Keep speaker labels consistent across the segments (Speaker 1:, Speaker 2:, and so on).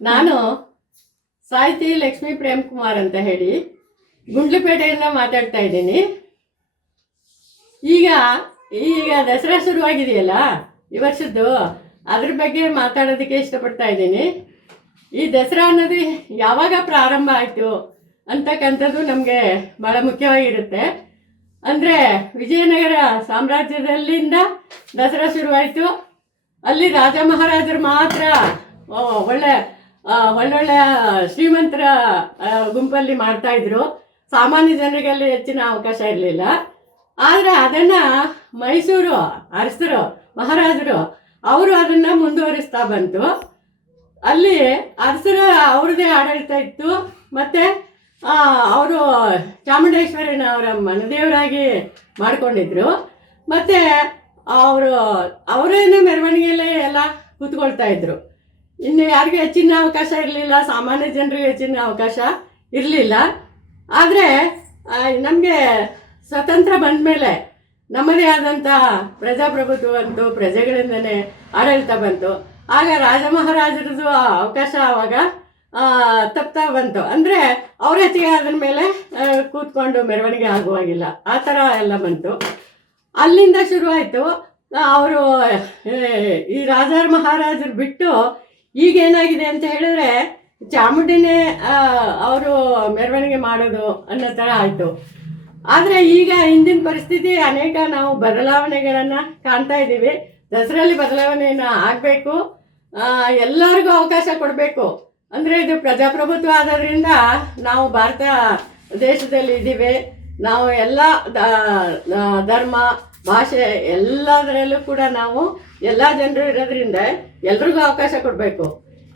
Speaker 1: ನಾನು ಸಾಹಿತಿ ಲಕ್ಷ್ಮೀ ಪ್ರೇಮ್ ಕುಮಾರ್ ಅಂತ ಹೇಳಿ ಗುಂಡ್ಲುಪೇಟೆಯಿಂದ ಮಾತಾಡ್ತಾ ಇದ್ದೀನಿ. ಈಗ ಈಗ ದಸರಾ ಶುರುವಾಗಿದೆಯಲ್ಲ ಈ ವರ್ಷದ್ದು, ಅದ್ರ ಬಗ್ಗೆ ಮಾತಾಡೋದಕ್ಕೆ ಇಷ್ಟಪಡ್ತಾ ಇದ್ದೀನಿ. ಈ ದಸರಾ ಅನ್ನೋದು ಯಾವಾಗ ಪ್ರಾರಂಭ ಆಯಿತು ಅಂತಕ್ಕಂಥದ್ದು ನಮಗೆ ಭಾಳ ಮುಖ್ಯವಾಗಿರುತ್ತೆ. ಅಂದರೆ ವಿಜಯನಗರ ಸಾಮ್ರಾಜ್ಯದಲ್ಲಿಂದ ದಸರಾ ಶುರುವಾಯಿತು. ಅಲ್ಲಿ ರಾಜ ಮಹಾರಾಜರು ಮಾತ್ರ ಒಳ್ಳೆ ಆ, ಒಳ್ಳೊಳ್ಳೆ ಶ್ರೀಮಂತರ ಗುಂಪಲ್ಲಿ ಮಾಡ್ತಾ ಇದ್ರು. ಸಾಮಾನ್ಯ ಜನರಿಗೆ ಅಲ್ಲಿ ಹೆಚ್ಚಿನ ಅವಕಾಶ ಇರಲಿಲ್ಲ. ಆದರೆ ಅದನ್ನು ಮೈಸೂರು ಅರಸರು ಮಹಾರಾಜರು ಅವರು ಅದನ್ನು ಮುಂದುವರಿಸ್ತಾ ಬಂತು. ಅಲ್ಲಿ ಅರಸರ ಅವ್ರದ್ದೇ ಆಡಳಿತ ಇತ್ತು. ಮತ್ತು ಅವರು ಚಾಮುಂಡೇಶ್ವರಿನ ಅವರ ಮನದೇವರಾಗಿ ಮಾಡ್ಕೊಂಡಿದ್ರು. ಮತ್ತು ಅವರು ಅವರೇನೇ ಮೆರವಣಿಗೆಯಲ್ಲೇ ಎಲ್ಲ ಕೂತ್ಕೊಳ್ತಾ ಇದ್ರು. ಇನ್ನು ಯಾರಿಗೂ ಹೆಚ್ಚಿನ ಅವಕಾಶ ಇರಲಿಲ್ಲ, ಸಾಮಾನ್ಯ ಜನರಿಗೆ ಹೆಚ್ಚಿನ ಅವಕಾಶ ಇರಲಿಲ್ಲ. ಆದರೆ ನಮಗೆ ಸ್ವತಂತ್ರ ಬಂದ ಮೇಲೆ ನಮ್ಮದೇ ಆದಂಥ ಪ್ರಜಾಪ್ರಭುತ್ವ ಬಂತು, ಪ್ರಜೆಗಳಿಂದನೇ ಆಡಳಿತ ಬಂತು. ಆಗ ರಾಜ ಮಹಾರಾಜರದು ಅವಕಾಶ ಆವಾಗ ತಪ್ತಾ ಬಂತು. ಅಂದರೆ ಅವ್ರ ಹೆಚ್ಚಿಗೆ ಅದ್ರ ಮೇಲೆ ಕೂತ್ಕೊಂಡು ಮೆರವಣಿಗೆ ಆಗುವಾಗಿಲ್ಲ. ಆ ಥರ ಎಲ್ಲ ಬಂತು. ಅಲ್ಲಿಂದ ಶುರುವಾಯಿತು. ಅವರು ಈ ರಾಜ ಮಹಾರಾಜರು ಬಿಟ್ಟು ಈಗ ಏನಾಗಿದೆ ಅಂತ ಹೇಳಿದ್ರೆ, ಚಾಮುಂಡಿನೇ ಅವರು ಮೆರವಣಿಗೆ ಮಾಡೋದು ಅನ್ನೋ ಥರ ಆಯಿತು. ಆದರೆ ಈಗ ಹಿಂದಿನ ಪರಿಸ್ಥಿತಿ ಅನೇಕ ನಾವು ಬದಲಾವಣೆಗಳನ್ನು ಕಾಣ್ತಾ ಇದ್ದೀವಿ. ದಸರಲ್ಲಿ ಬದಲಾವಣೆಯನ್ನು ಆಗಬೇಕು. ಎಲ್ಲರಿಗೂ ಅವಕಾಶ ಕೊಡಬೇಕು. ಅಂದರೆ ಇದು ಪ್ರಜಾಪ್ರಭುತ್ವ ಆಗೋದ್ರಿಂದ ನಾವು ಭಾರತ ದೇಶದಲ್ಲಿ ಇದ್ದೀವಿ. ನಾವು ಎಲ್ಲ ಧರ್ಮ ಭಾಷೆ ಎಲ್ಲದರಲ್ಲೂ ಕೂಡ ನಾವು ಎಲ್ಲ ಜನರು ಇರೋದ್ರಿಂದ ಎಲ್ರಿಗೂ ಅವಕಾಶ ಕೊಡಬೇಕು.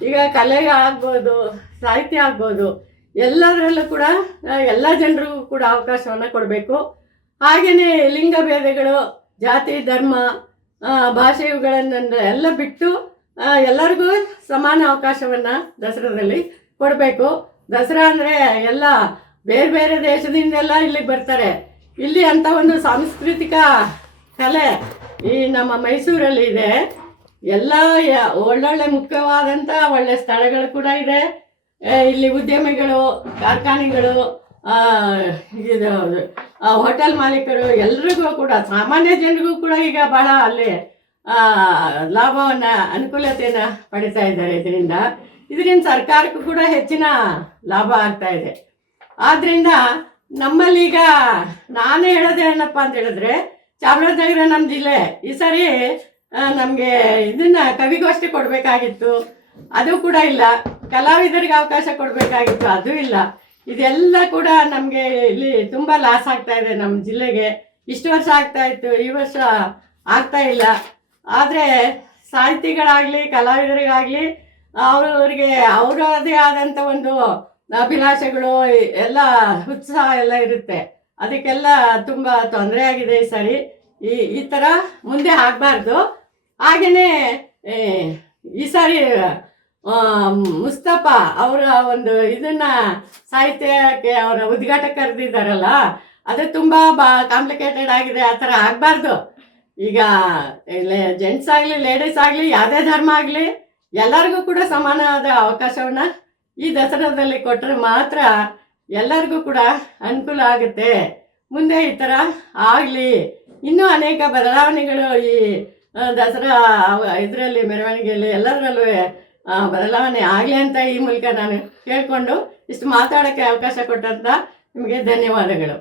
Speaker 1: ಈಗ ಕಲೆ ಆಗ್ಬೋದು, ಸಾಹಿತ್ಯ ಆಗ್ಬೋದು, ಎಲ್ಲದರಲ್ಲೂ ಕೂಡ ಎಲ್ಲ ಜನರಿಗೂ ಕೂಡ ಅವಕಾಶವನ್ನು ಕೊಡಬೇಕು. ಹಾಗೆಯೇ ಲಿಂಗ ಭೇದಗಳು, ಜಾತಿ, ಧರ್ಮ ಭಾಷೆ ಇವುಗಳನ್ನೆಲ್ಲ ಎಲ್ಲ ಬಿಟ್ಟು ಎಲ್ಲರಿಗೂ ಸಮಾನ ಅವಕಾಶವನ್ನು ದಸರಾದಲ್ಲಿ ಕೊಡಬೇಕು. ದಸರಾ ಅಂದರೆ ಎಲ್ಲ ಬೇರೆ ಬೇರೆ ದೇಶದಿಂದೆಲ್ಲ ಇಲ್ಲಿಗೆ ಬರ್ತಾರೆ. ಇಲ್ಲಿ ಅಂತ ಒಂದು ಸಾಂಸ್ಕೃತಿಕ ಕಲೆ ಈ ನಮ್ಮ ಮೈಸೂರಲ್ಲಿ ಇದೆ. ಎಲ್ಲ ಒಳ್ಳೊಳ್ಳೆ ಮುಖ್ಯವಾದಂಥ ಒಳ್ಳೆ ಸ್ಥಳಗಳು ಕೂಡ ಇದೆ. ಇಲ್ಲಿ ಉದ್ಯಮಿಗಳು, ಕಾರ್ಖಾನೆಗಳು ಇದು ಹೋಟೆಲ್ ಮಾಲೀಕರು ಎಲ್ರಿಗೂ ಕೂಡ, ಸಾಮಾನ್ಯ ಜನರಿಗೂ ಕೂಡ ಈಗ ಬಹಳ ಅಲ್ಲಿ ಲಾಭವನ್ನು, ಅನುಕೂಲತೆಯನ್ನು ಪಡಿತಾ ಇದ್ದಾರೆ ಇದರಿಂದ. ಇದರಿಂದ ಸರ್ಕಾರಕ್ಕೂ ಕೂಡ ಹೆಚ್ಚಿನ ಲಾಭ ಆಗ್ತಾ ಇದೆ. ಆದ್ದರಿಂದ ನಮ್ಮಲ್ಲೀಗ ನಾನು ಹೇಳೋದು ಏನಪ್ಪ ಅಂತ ಹೇಳಿದ್ರೆ, ಚಾಮರಾಜನಗರ ನಮ್ಮ ಜಿಲ್ಲೆ. ಈ ಸರಿ ನಮಗೆ ಇದನ್ನ ಕವಿಗೋಷ್ಠಿ ಕೊಡಬೇಕಾಗಿತ್ತು. ಅದು ಕೂಡ ಇಲ್ಲ. ಕಲಾವಿದರಿಗೆ ಅವಕಾಶ ಕೊಡಬೇಕಾಗಿತ್ತು. ಅದು ಇಲ್ಲ. ಇದೆಲ್ಲ ಕೂಡ ನಮಗೆ ಇಲ್ಲಿ ತುಂಬ ಲಾಸ್ ಆಗ್ತಾ ಇದೆ ನಮ್ಮ ಜಿಲ್ಲೆಗೆ. ಇಷ್ಟು ವರ್ಷ ಆಗ್ತಾ ಇತ್ತು. ಈ ವರ್ಷ ಆಗ್ತಾ ಇಲ್ಲ. ಆದರೆ ಸಾಹಿತಿಗಳಾಗಲಿ, ಕಲಾವಿದರಿಗಾಗಲಿ, ಅವರವರಿಗೆ ಅವರದೇ ಆದಂಥ ಒಂದು ಅಭಿಲಾಷೆಗಳು, ಎಲ್ಲ ಉತ್ಸಾಹ ಎಲ್ಲ ಇರುತ್ತೆ. ಅದಕ್ಕೆಲ್ಲ ತುಂಬ ತೊಂದರೆ ಆಗಿದೆ ಈ ಸರಿ. ಈ ಈ ಥರ ಮುಂದೆ ಆಗಬಾರ್ದು. ಹಾಗೆಯೇ ಈ ಸಾರಿ ಮುಸ್ತಫಾ ಅವರ ಒಂದು ಇದನ್ನ ಸಾಹಿತ್ಯಕ್ಕೆ ಅವರ ಉದ್ಘಾಟ ಕರೆದಿದ್ದಾರಲ್ಲ, ಅದು ತುಂಬ ಬಾ ಕಾಂಪ್ಲಿಕೇಟೆಡ್ ಆಗಿದೆ. ಆ ಥರ ಆಗಬಾರ್ದು. ಈಗ ಜೆಂಟ್ಸ್ ಆಗಲಿ ಲೇಡೀಸ್ ಆಗಲಿ, ಯಾವುದೇ ಧರ್ಮ ಆಗಲಿ, ಎಲ್ಲರಿಗೂ ಕೂಡ ಸಮಾನವಾದ ಅವಕಾಶವನ್ನು ಈ ದಸರಾದಲ್ಲಿ ಕೊಟ್ಟರೆ ಮಾತ್ರ ಎಲ್ಲರಿಗೂ ಕೂಡ ಅನುಕೂಲ ಆಗುತ್ತೆ. ಮುಂದೆ ಈ ಥರ ಆಗಲಿ. ಇನ್ನೂ ಅನೇಕ ಬದಲಾವಣೆಗಳು ಈ ದಸರಾ ಇದರಲ್ಲಿ, ಮೆರವಣಿಗೆಯಲ್ಲಿ ಎಲ್ಲರಲ್ಲೂ ಬದಲಾವಣೆ ಆಗಲಿ ಅಂತ ಈ ಮೂಲಕ ನಾನು ಕೇಳಿಕೊಂಡು ಇಷ್ಟು ಮಾತಾಡೋಕ್ಕೆ ಅವಕಾಶ ಕೊಟ್ಟಂತ ನಿಮಗೆ ಧನ್ಯವಾದಗಳು.